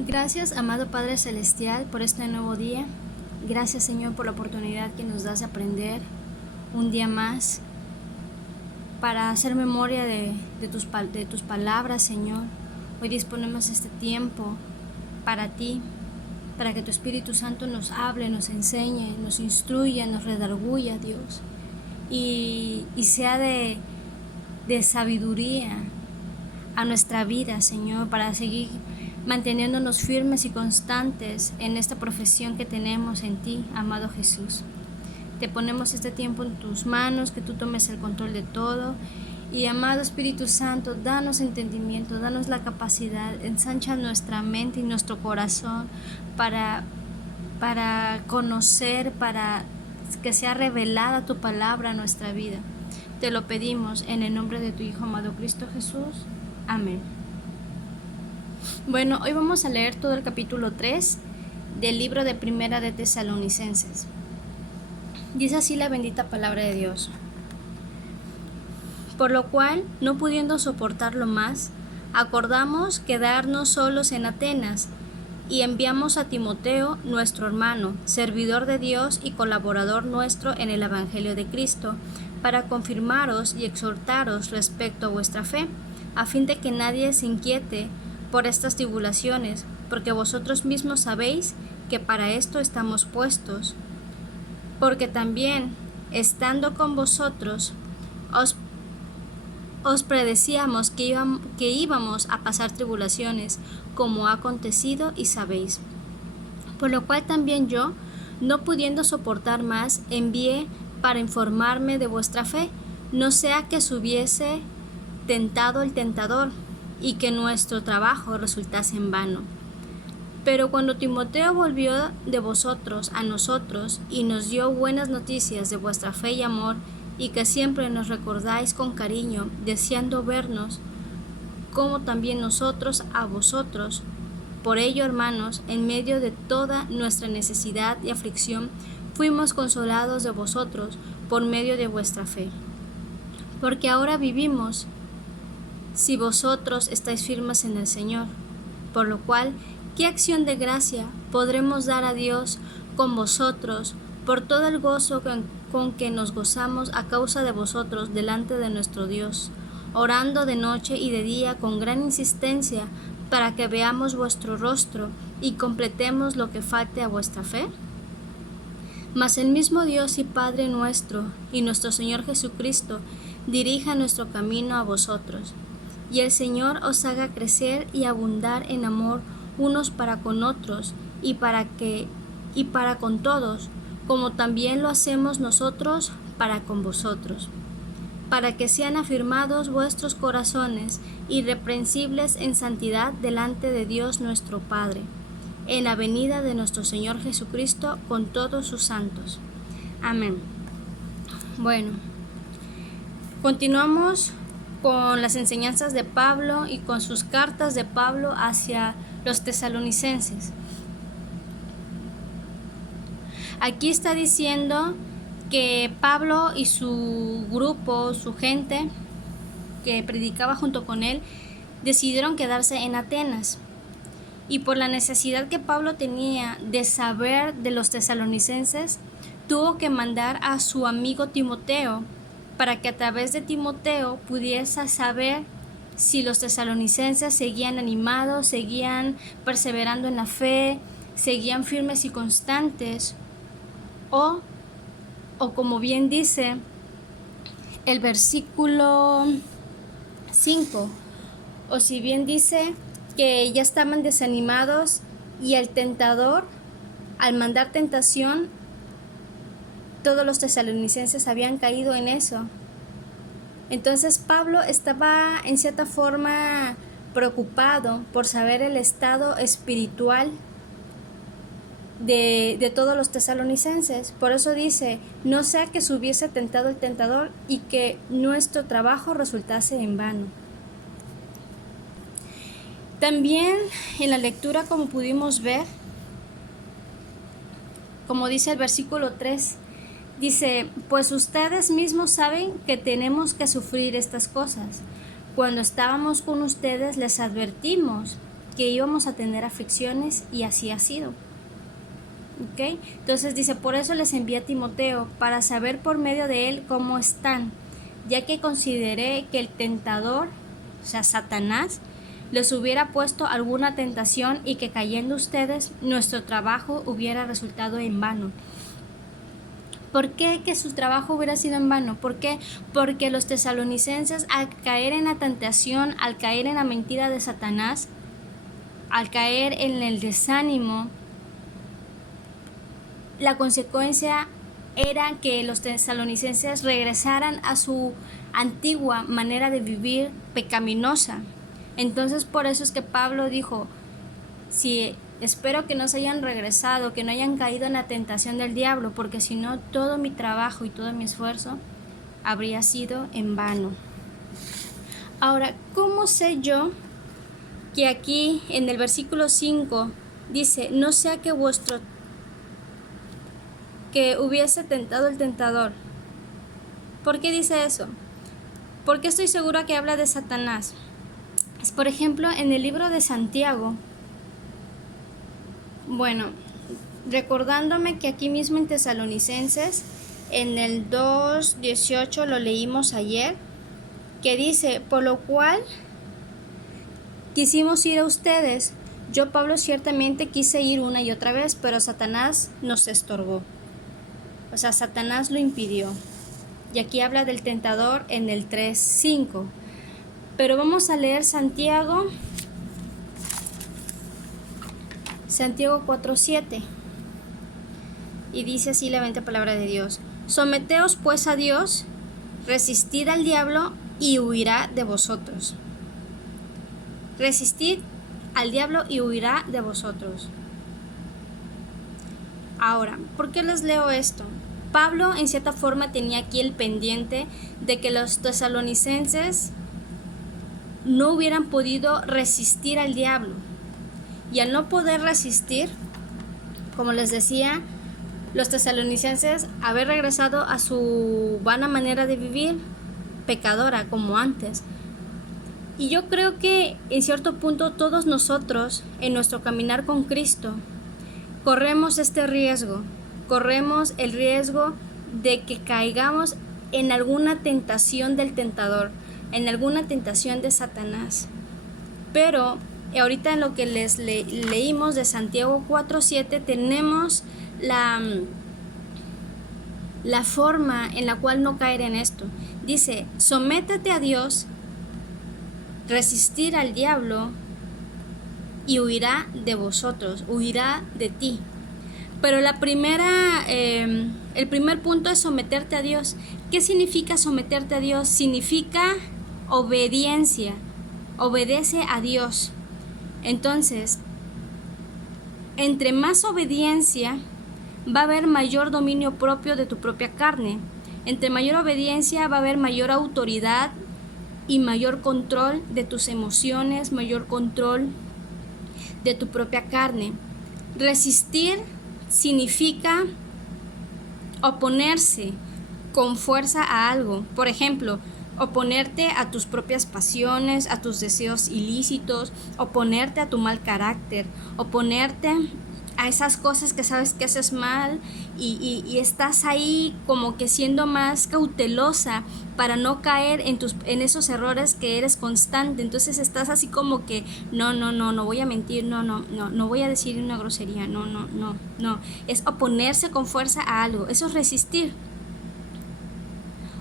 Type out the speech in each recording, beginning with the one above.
Gracias, amado Padre Celestial, por este nuevo día. Gracias, Señor, por la oportunidad que nos das de aprender un día más para hacer memoria de tus palabras, Señor. Hoy disponemos este tiempo para ti, para que tu Espíritu Santo nos hable, nos enseñe, nos instruya, nos redarguya, Dios, y sea de sabiduría a nuestra vida, Señor, para seguir manteniéndonos firmes y constantes en esta profesión que tenemos en ti, amado Jesús. Te ponemos este tiempo en tus manos, que tú tomes el control de todo. Y amado Espíritu Santo, danos entendimiento, danos la capacidad, ensancha nuestra mente y nuestro corazón para conocer, para que sea revelada tu palabra a nuestra vida. Te lo pedimos en el nombre de tu Hijo amado Cristo Jesús. Amén. Bueno, hoy vamos a leer todo el capítulo 3 del libro de Primera de Tesalonicenses. Dice así la bendita palabra de Dios. Por lo cual, no pudiendo soportarlo más, acordamos quedarnos solos en Atenas, y enviamos a Timoteo, nuestro hermano, servidor de Dios y colaborador nuestro en el Evangelio de Cristo, para confirmaros y exhortaros respecto a vuestra fe, a fin de que nadie se inquiete por estas tribulaciones, porque vosotros mismos sabéis que para esto estamos puestos. Porque también, estando con vosotros, os predecíamos que íbamos a pasar tribulaciones, como ha acontecido y sabéis. Por lo cual también yo, no pudiendo soportar más, envié para informarme de vuestra fe, no sea que se hubiese tentado el tentador, y que nuestro trabajo resultase en vano. Pero cuando Timoteo volvió de vosotros a nosotros, y nos dio buenas noticias de vuestra fe y amor, y que siempre nos recordáis con cariño, deseando vernos, como también nosotros a vosotros. Por ello, hermanos, en medio de toda nuestra necesidad y aflicción, fuimos consolados de vosotros por medio de vuestra fe. Porque ahora vivimos, si vosotros estáis firmes en el Señor. Por lo cual, ¿qué acción de gracia podremos dar a Dios con vosotros por todo el gozo con que nos gozamos a causa de vosotros delante de nuestro Dios, orando de noche y de día con gran insistencia para que veamos vuestro rostro y completemos lo que falte a vuestra fe? Mas el mismo Dios y Padre nuestro y nuestro Señor Jesucristo dirija nuestro camino a vosotros, y el Señor os haga crecer y abundar en amor unos para con otros y para con todos, como también lo hacemos nosotros para con vosotros, para que sean afirmados vuestros corazones irreprensibles en santidad delante de Dios nuestro Padre, en la venida de nuestro Señor Jesucristo con todos sus santos. Amén. Bueno, continuamos con las enseñanzas de Pablo y con sus cartas de Pablo hacia los tesalonicenses. Aquí está diciendo que Pablo y su grupo, su gente que predicaba junto con él, decidieron quedarse en Atenas. Y por la necesidad que Pablo tenía de saber de los tesalonicenses, tuvo que mandar a su amigo Timoteo, para que a través de Timoteo pudiese saber si los tesalonicenses seguían animados, seguían perseverando en la fe, seguían firmes y constantes, o como bien dice el versículo 5, o si bien dice que ya estaban desanimados y el tentador, al mandar tentación, todos los tesalonicenses habían caído en eso. Entonces Pablo estaba en cierta forma preocupado por saber el estado espiritual de todos los tesalonicenses. Por eso dice, no sea que se hubiese tentado el tentador y que nuestro trabajo resultase en vano. También en la lectura, como pudimos ver, como dice el versículo 3, dice, pues ustedes mismos saben que tenemos que sufrir estas cosas. Cuando estábamos con ustedes les advertimos que íbamos a tener aflicciones y así ha sido. ¿Ok? Entonces dice, por eso les envié a Timoteo, para saber por medio de él cómo están, ya que consideré que el tentador, o sea, Satanás, les hubiera puesto alguna tentación y que cayendo ustedes, nuestro trabajo hubiera resultado en vano. ¿Por qué que su trabajo hubiera sido en vano? ¿Por qué? Porque los tesalonicenses, al caer en la tentación, al caer en la mentira de Satanás, al caer en el desánimo, la consecuencia era que los tesalonicenses regresaran a su antigua manera de vivir pecaminosa. Entonces por eso es que Pablo dijo, si espero que no se hayan regresado, que no hayan caído en la tentación del diablo, porque si no, todo mi trabajo y todo mi esfuerzo habría sido en vano. Ahora, ¿cómo sé yo que aquí en el versículo 5 dice, no sea que hubiese tentado el tentador? ¿Por qué dice eso? ¿Por qué estoy segura que habla de Satanás? Por ejemplo, en el libro de Santiago, bueno, recordándome que aquí mismo en Tesalonicenses, en el 2:18 lo leímos ayer, que dice, por lo cual quisimos ir a ustedes. Yo, Pablo, ciertamente quise ir una y otra vez, pero Satanás nos estorbó. O sea, Satanás lo impidió. Y aquí habla del tentador en el 3:5. Pero vamos a leer Santiago 4:7. Y dice así la bendita palabra de Dios. Someteos pues a Dios, resistid al diablo y huirá de vosotros. Resistid al diablo y huirá de vosotros. Ahora, ¿por qué les leo esto? Pablo en cierta forma tenía aquí el pendiente de que los tesalonicenses no hubieran podido resistir al diablo. Y al no poder resistir, como les decía, los tesalonicenses haber regresado a su vana manera de vivir, pecadora como antes. Y yo creo que en cierto punto todos nosotros en nuestro caminar con Cristo corremos este riesgo, corremos el riesgo de que caigamos en alguna tentación del tentador, en alguna tentación de Satanás. Pero ahorita en lo que les leímos de Santiago 4:7 tenemos la forma en la cual no caer en esto. Dice, sométete a Dios, resistir al diablo y huirá de vosotros, huirá de ti. Pero el primer punto es someterte a Dios. ¿Qué significa someterte a Dios? Significa obediencia, obedece a Dios. Entonces, entre más obediencia, va a haber mayor dominio propio de tu propia carne. Entre mayor obediencia va a haber mayor autoridad y mayor control de tus emociones, mayor control de tu propia carne. Resistir significa oponerse con fuerza a algo. Por ejemplo, oponerte a tus propias pasiones, a tus deseos ilícitos, oponerte a tu mal carácter, oponerte a esas cosas que sabes que haces mal y estás ahí como que siendo más cautelosa para no caer en esos errores que eres constante. Entonces estás así como que no voy a mentir, no voy a decir una grosería, no. Es oponerse con fuerza a algo, eso es resistir.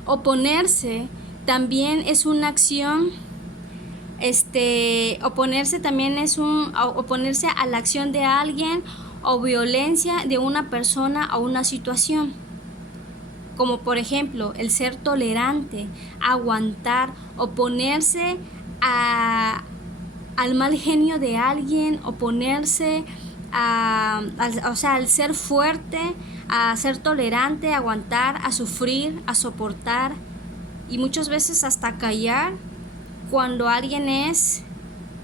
Oponerse también es una acción, oponerse también es oponerse a la acción de alguien o violencia de una persona o una situación. Como por ejemplo, el ser tolerante, aguantar, oponerse al mal genio de alguien, oponerse al ser fuerte, a ser tolerante, a aguantar, a sufrir, a soportar y muchas veces hasta callar cuando alguien es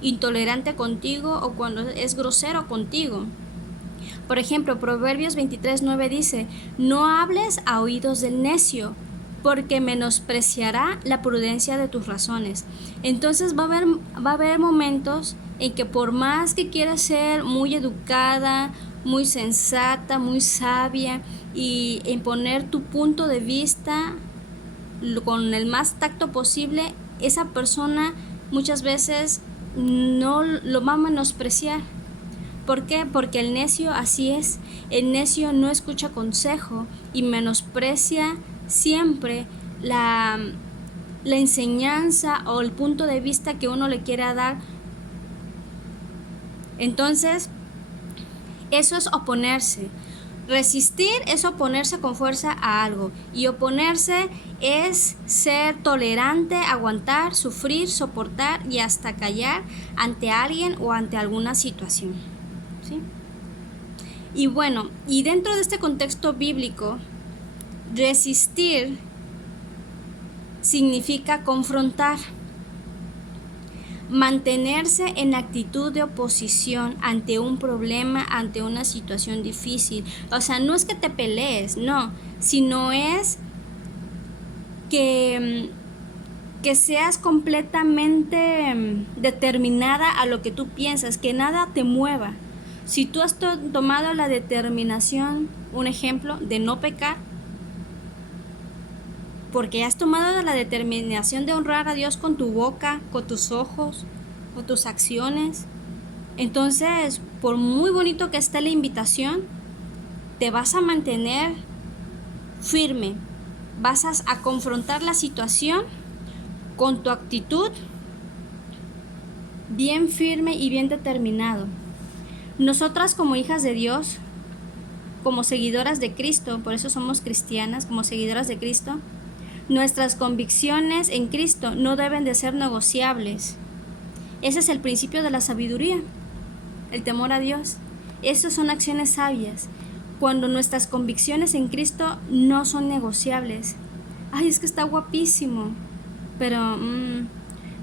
intolerante contigo o cuando es grosero contigo. Por ejemplo, Proverbios 23:9 dice, no hables a oídos del necio, porque menospreciará la prudencia de tus razones. Entonces va a haber momentos en que por más que quieras ser muy educada, muy sensata, muy sabia y imponer tu punto de vista con el más tacto posible, esa persona muchas veces no lo va a menospreciar. ¿Por qué? Porque el necio así es. El necio no escucha consejo y menosprecia siempre la enseñanza o el punto de vista que uno le quiera dar. Entonces, eso es oponerse. Resistir es oponerse con fuerza a algo, y oponerse es ser tolerante, aguantar, sufrir, soportar y hasta callar ante alguien o ante alguna situación, ¿sí? Y bueno, y dentro de este contexto bíblico, resistir significa confrontar, mantenerse en actitud de oposición ante un problema, ante una situación difícil. O sea, no es que te pelees, no, sino es que seas completamente determinada a lo que tú piensas, que nada te mueva. Si tú has tomado la determinación, un ejemplo, de no pecar, porque has tomado la determinación de honrar a Dios con tu boca, con tus ojos, con tus acciones, entonces, por muy bonito que esté la invitación, te vas a mantener firme, vas a confrontar la situación con tu actitud bien firme y bien determinado. Nosotras como hijas de Dios, como seguidoras de Cristo, por eso somos cristianas, como seguidoras de Cristo, nuestras convicciones en Cristo no deben de ser negociables. Ese es el principio de la sabiduría, el temor a Dios. Esas son acciones sabias, cuando nuestras convicciones en Cristo no son negociables. Ay, es que está guapísimo, pero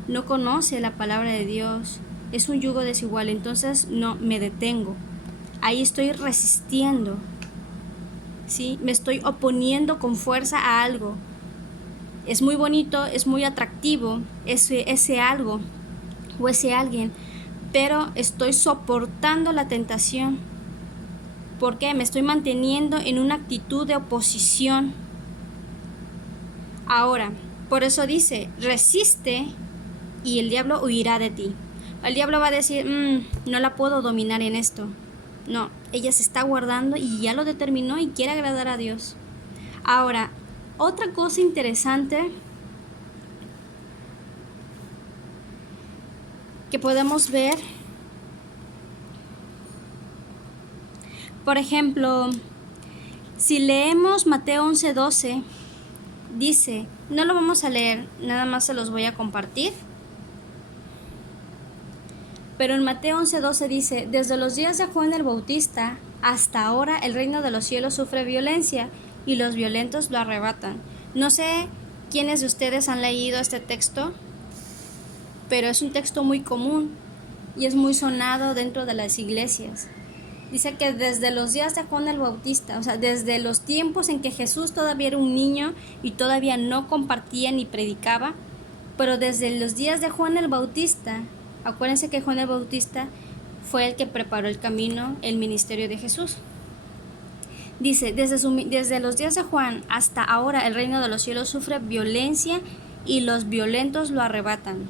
no conoce la palabra de Dios, es un yugo desigual, entonces no, me detengo. Ahí estoy resistiendo, ¿sí? Me estoy oponiendo con fuerza a algo. Es muy bonito, es muy atractivo ese algo o ese alguien, pero estoy soportando la tentación. ¿Por qué? Me estoy manteniendo en una actitud de oposición. Ahora, por eso dice, resiste y el diablo huirá de ti. El diablo va a decir, no la puedo dominar en esto. No, ella se está guardando y ya lo determinó y quiere agradar a Dios. Ahora, otra cosa interesante que podemos ver, por ejemplo, si leemos Mateo 11:12, dice, no lo vamos a leer, nada más se los voy a compartir. Pero en Mateo 11:12 dice, desde los días de Juan el Bautista hasta ahora el reino de los cielos sufre violencia y los violentos lo arrebatan. No sé quiénes de ustedes han leído este texto, pero es un texto muy común y es muy sonado dentro de las iglesias. Dice que desde los días de Juan el Bautista, o sea, desde los tiempos en que Jesús todavía era un niño y todavía no compartía ni predicaba, pero desde los días de Juan el Bautista, acuérdense que Juan el Bautista fue el que preparó el camino, el ministerio de Jesús. Dice, desde los días de Juan hasta ahora el reino de los cielos sufre violencia y los violentos lo arrebatan.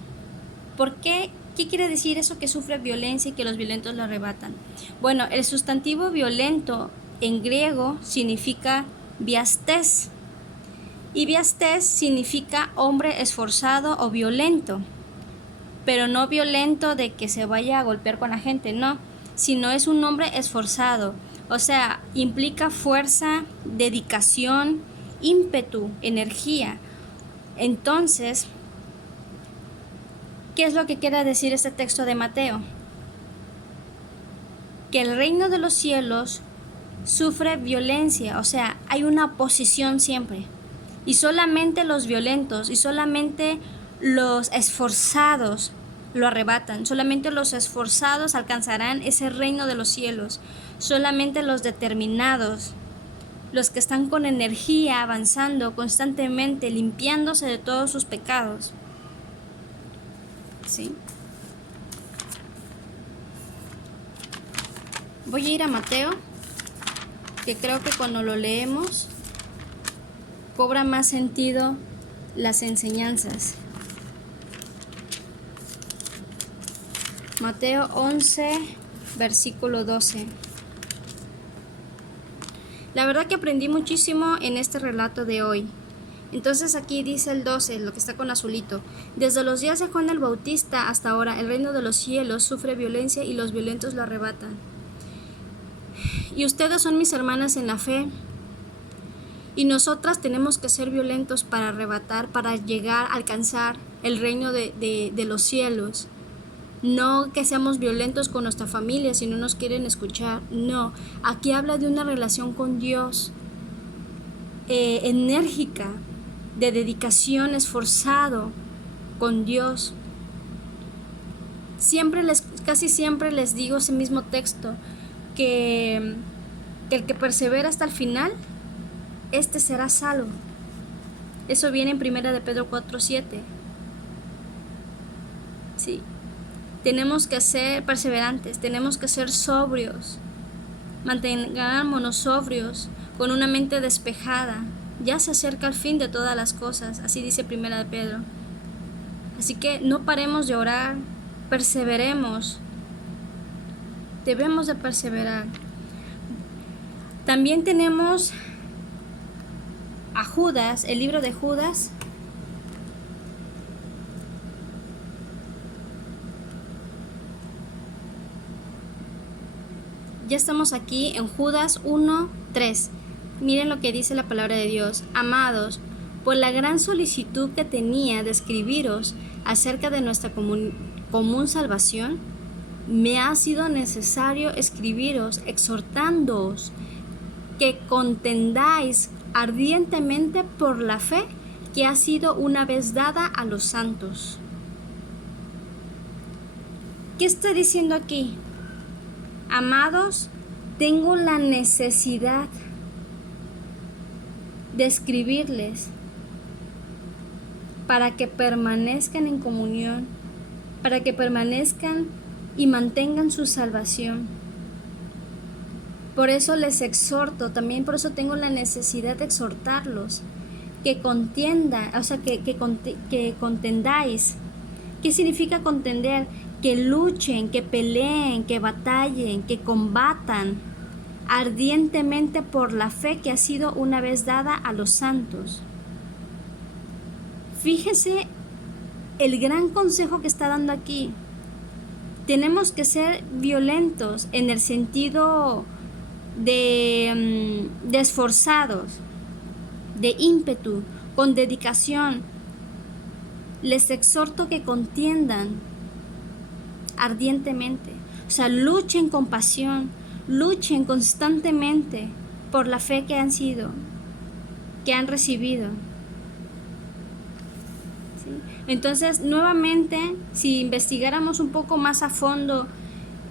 ¿Por qué? ¿Qué quiere decir eso que sufre violencia y que los violentos lo arrebatan? Bueno, el sustantivo violento en griego significa biastés. Y biastés significa hombre esforzado o violento. Pero no violento de que se vaya a golpear con la gente, no. Sino es un hombre esforzado. O sea, implica fuerza, dedicación, ímpetu, energía. Entonces, ¿qué es lo que quiere decir este texto de Mateo? Que el reino de los cielos sufre violencia, o sea, hay una oposición siempre. Y solamente los violentos y solamente los esforzados lo arrebatan. Solamente los esforzados alcanzarán ese reino de los cielos. Solamente los determinados, los que están con energía, avanzando constantemente, limpiándose de todos sus pecados. ¿Sí? Voy a ir a Mateo, que creo que cuando lo leemos cobra más sentido las enseñanzas. Mateo 11, versículo 12. La verdad que aprendí muchísimo en este relato de hoy. Entonces aquí dice el 12, lo que está con azulito. Desde los días de Juan el Bautista hasta ahora, el reino de los cielos sufre violencia y los violentos lo arrebatan. Y ustedes son mis hermanas en la fe. Y nosotras tenemos que ser violentos para arrebatar, para llegar a alcanzar el reino de los cielos. No que seamos violentos con nuestra familia si no nos quieren escuchar. No, aquí habla de una relación con Dios enérgica, de dedicación, esforzado con Dios. Casi siempre les digo ese mismo texto, que el que persevera hasta el final, este será salvo. Eso viene en 1 de Pedro 4:7. Sí. Tenemos que ser perseverantes, tenemos que ser sobrios, mantengámonos sobrios, con una mente despejada. Ya se acerca el fin de todas las cosas, así dice 1 de Pedro. Así que no paremos de orar, perseveremos, debemos de perseverar. También tenemos a Judas, el libro de Judas. Ya estamos aquí en Judas 1:3. Miren lo que dice la palabra de Dios. Amados, por la gran solicitud que tenía de escribiros acerca de nuestra común salvación, me ha sido necesario escribiros exhortándoos que contendáis ardientemente por la fe que ha sido una vez dada a los santos. ¿Qué está diciendo aquí? Amados, tengo la necesidad de escribirles para que permanezcan en comunión, para que permanezcan y mantengan su salvación. Por eso les exhorto, también por eso tengo la necesidad de exhortarlos, que contiendan, o sea, que contendáis. ¿Qué significa contender? Que luchen, que peleen, que batallen, que combatan ardientemente por la fe que ha sido una vez dada a los santos. Fíjese el gran consejo que está dando aquí. Tenemos que ser violentos en el sentido de esforzados, de ímpetu, con dedicación. Les exhorto que contiendan ardientemente, o sea, luchen con pasión, luchen constantemente por la fe que han recibido. ¿Sí? Entonces, nuevamente, si investigáramos un poco más a fondo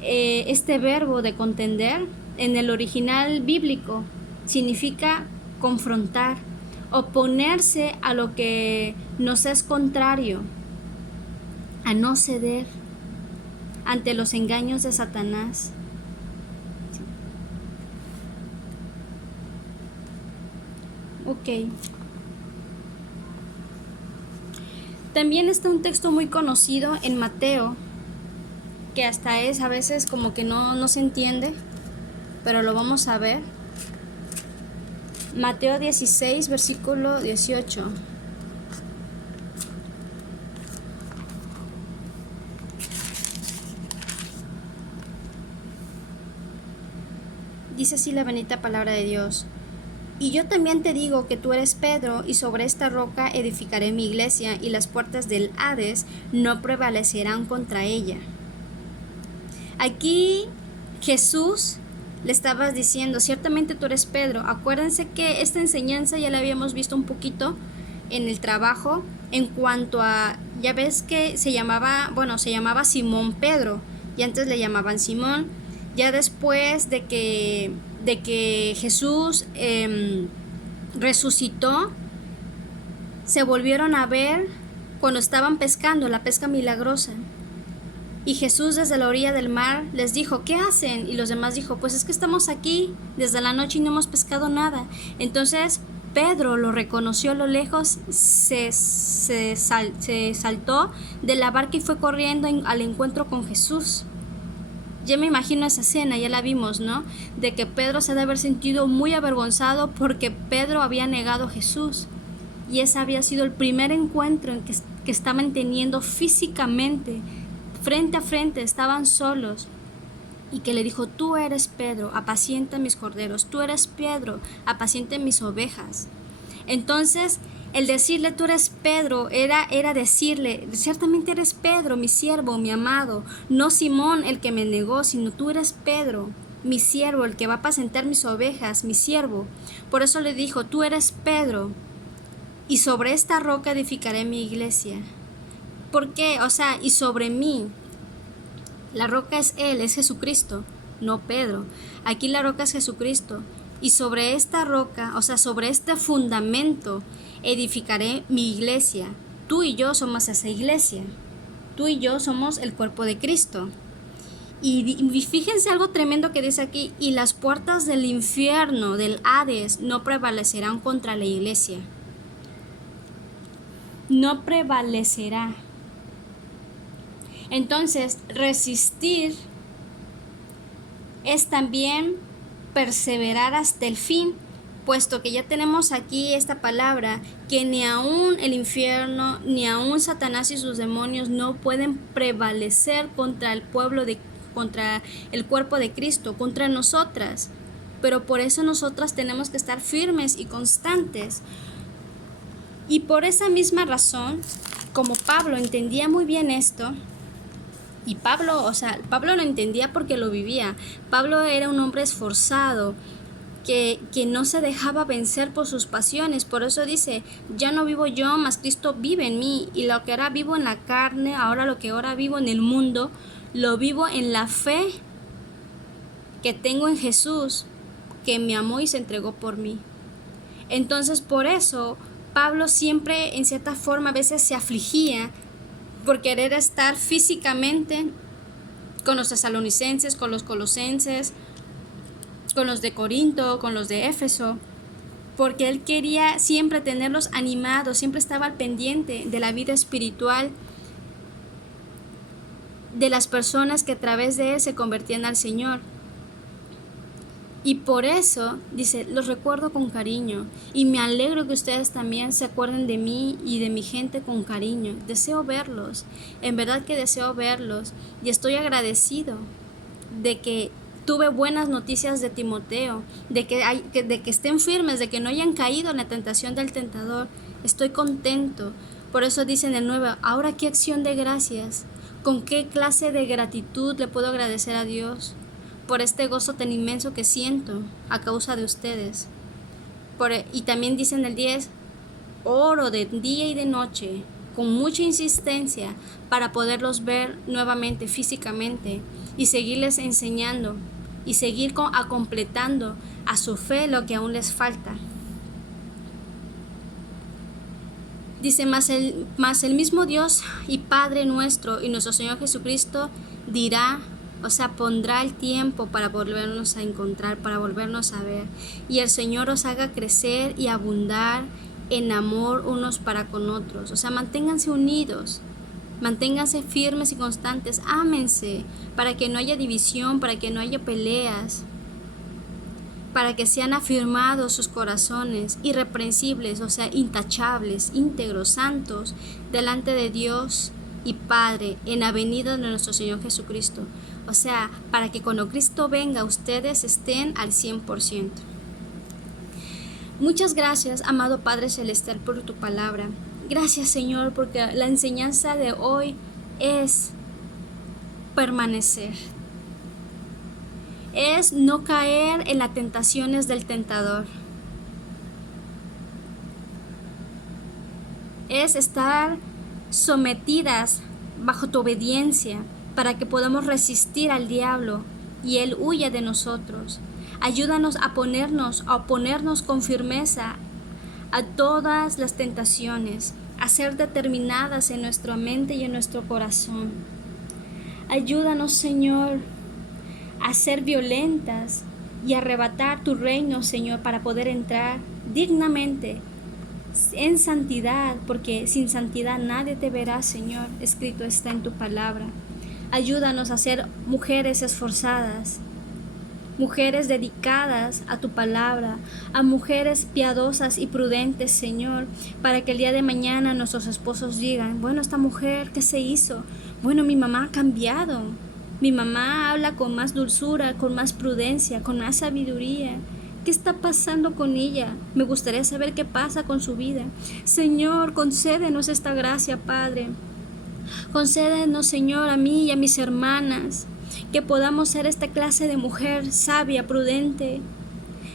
este verbo de contender, en el original bíblico significa confrontar, oponerse a lo que nos es contrario, a no ceder ante los engaños de Satanás. Ok. También está un texto muy conocido en Mateo, que hasta es a veces como que no se entiende, pero lo vamos a ver. Mateo 16, versículo 18. Dice así la bendita palabra de Dios. Y yo también te digo que tú eres Pedro, y sobre esta roca edificaré mi iglesia, y las puertas del Hades no prevalecerán contra ella. Aquí Jesús le estaba diciendo, ciertamente tú eres Pedro. Acuérdense que esta enseñanza ya la habíamos visto un poquito en el trabajo, en cuanto a, ya ves que se llamaba Simón Pedro, y antes le llamaban Simón. Ya después de de que Jesús resucitó, se volvieron a ver cuando estaban pescando, la pesca milagrosa. Y Jesús desde la orilla del mar les dijo, ¿qué hacen? Y los demás dijo, pues es que estamos aquí desde la noche y no hemos pescado nada. Entonces Pedro lo reconoció a lo lejos, se saltó de la barca y fue corriendo al encuentro con Jesús. Ya me imagino esa escena, ya la vimos, ¿no? De que Pedro se debe haber sentido muy avergonzado porque Pedro había negado a Jesús. Y ese había sido el primer encuentro en que estaban teniendo físicamente, frente a frente, estaban solos. Y que le dijo, tú eres Pedro, apacienta mis corderos, tú eres Pedro, apacienta mis ovejas. Entonces, el decirle tú eres Pedro era decirle, ciertamente eres Pedro, mi siervo, mi amado, no Simón el que me negó, sino tú eres Pedro, mi siervo, el que va a apacentar mis ovejas, mi siervo. Por eso le dijo, tú eres Pedro, y sobre esta roca edificaré mi iglesia. ¿Por qué? O sea, y sobre mí. La roca es Él, es Jesucristo, no Pedro. Aquí la roca es Jesucristo. Y sobre esta roca, o sea, sobre este fundamento, edificaré mi iglesia. Tú y yo somos esa iglesia. Tú y yo somos el cuerpo de Cristo. Y fíjense algo tremendo que dice aquí, y las puertas del infierno, del Hades, no prevalecerán contra la iglesia. No prevalecerá. Entonces, resistir es también perseverar hasta el fin, puesto que ya tenemos aquí esta palabra, que ni aún el infierno, ni aún Satanás y sus demonios no pueden prevalecer contra el contra el cuerpo de Cristo, contra nosotras. Pero por eso nosotras tenemos que estar firmes y constantes. Y por esa misma razón, como Pablo entendía muy bien esto, y Pablo lo entendía porque lo vivía. Pablo era un hombre esforzado, que no se dejaba vencer por sus pasiones. Por eso dice, ya no vivo yo, mas Cristo vive en mí. Y lo que ahora vivo en la carne, ahora lo que ahora vivo en el mundo, lo vivo en la fe que tengo en Jesús, que me amó y se entregó por mí. Entonces, por eso, Pablo siempre, en cierta forma, a veces se afligía por querer estar físicamente con los tesalonicenses, con los colosenses, con los de Corinto, con los de Éfeso, porque él quería siempre tenerlos animados, siempre estaba al pendiente de la vida espiritual de las personas que a través de él se convertían al Señor. Y por eso, dice, los recuerdo con cariño y me alegro que ustedes también se acuerden de mí y de mi gente con cariño. Deseo verlos, en verdad que deseo verlos y estoy agradecido de que tuve buenas noticias de Timoteo, de que estén firmes, de que no hayan caído en la tentación del tentador. Estoy contento. Por eso dice en el 9, ahora qué acción de gracias, con qué clase de gratitud le puedo agradecer a Dios por este gozo tan inmenso que siento a causa de ustedes. Y también dice en el 10, oro de día y de noche, con mucha insistencia, para poderlos ver nuevamente físicamente y seguirles enseñando y seguir completando a su fe lo que aún les falta. Dice, mas el mismo Dios y Padre nuestro y nuestro Señor Jesucristo dirá, o sea, pondrá el tiempo para volvernos a encontrar, para volvernos a ver. Y el Señor os haga crecer y abundar en amor unos para con otros. O sea, manténganse unidos, manténganse firmes y constantes, ámense, para que no haya división, para que no haya peleas, para que sean afirmados sus corazones, irreprensibles, o sea, intachables, íntegros, santos, delante de Dios y Padre, en la venida de nuestro Señor Jesucristo. O sea, para que cuando Cristo venga, ustedes estén al 100%. Muchas gracias, amado Padre Celestial, por tu palabra. Gracias, Señor, porque la enseñanza de hoy es permanecer. Es no caer en las tentaciones del tentador. Es estar sometidas bajo tu obediencia, para que podamos resistir al diablo y él huya de nosotros. Ayúdanos a oponernos con firmeza a todas las tentaciones, a ser determinadas en nuestra mente y en nuestro corazón. Ayúdanos, Señor, a ser violentas y arrebatar tu reino, Señor, para poder entrar dignamente en santidad, porque sin santidad nadie te verá, Señor. Escrito está en tu palabra. Ayúdanos a ser mujeres esforzadas, mujeres dedicadas a tu palabra, a mujeres piadosas y prudentes, Señor, para que el día de mañana nuestros esposos digan, bueno, esta mujer, ¿qué se hizo? Bueno, mi mamá ha cambiado. Mi mamá habla con más dulzura, con más prudencia, con más sabiduría. ¿Qué está pasando con ella? Me gustaría saber qué pasa con su vida. Señor, concédenos esta gracia, Padre. Concédenos, Señor, a mí y a mis hermanas, que podamos ser esta clase de mujer sabia, prudente,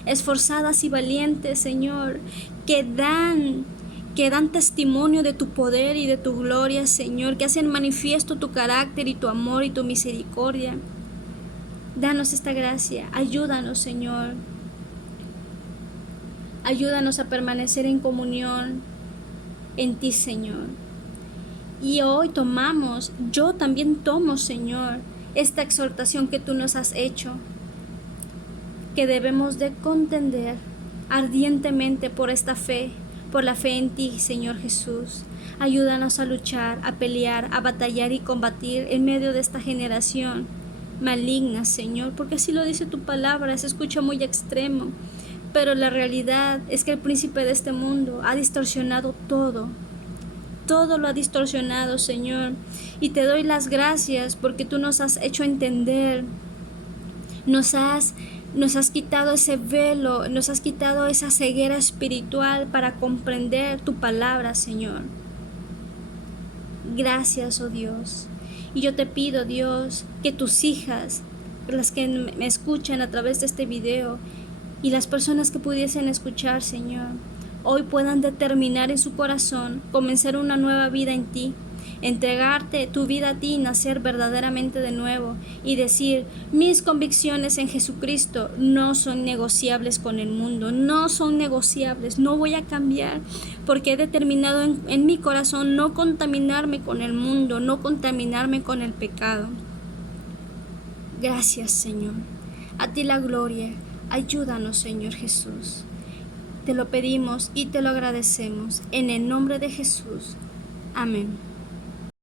esforzadas y valientes, Señor, que dan testimonio de tu poder y de tu gloria, Señor, que hacen manifiesto tu carácter y tu amor y tu misericordia. Danos esta gracia, ayúdanos, Señor. Ayúdanos a permanecer en comunión en ti, Señor. Y hoy yo también tomo, Señor, esta exhortación que tú nos has hecho, que debemos de contender ardientemente por esta fe, por la fe en ti, Señor Jesús. Ayúdanos a luchar, a pelear, a batallar y combatir en medio de esta generación maligna, Señor, porque así lo dice tu palabra. Se escucha muy extremo, pero la realidad es que el príncipe de este mundo ha distorsionado todo lo ha distorsionado, Señor, y te doy las gracias porque tú nos has hecho entender, nos has quitado ese velo, nos has quitado esa ceguera espiritual para comprender tu palabra, Señor. Gracias, oh Dios. Y yo te pido, Dios, que tus hijas, las que me escuchan a través de este video, y las personas que pudiesen escuchar, Señor, hoy puedan determinar en su corazón comenzar una nueva vida en ti, entregarte tu vida a ti y nacer verdaderamente de nuevo y decir, mis convicciones en Jesucristo no son negociables con el mundo, no son negociables, no voy a cambiar porque he determinado en mi corazón no contaminarme con el mundo, no contaminarme con el pecado. Gracias, Señor, a ti la gloria. Ayúdanos, Señor Jesús. Te lo pedimos y te lo agradecemos. En el nombre de Jesús. Amén.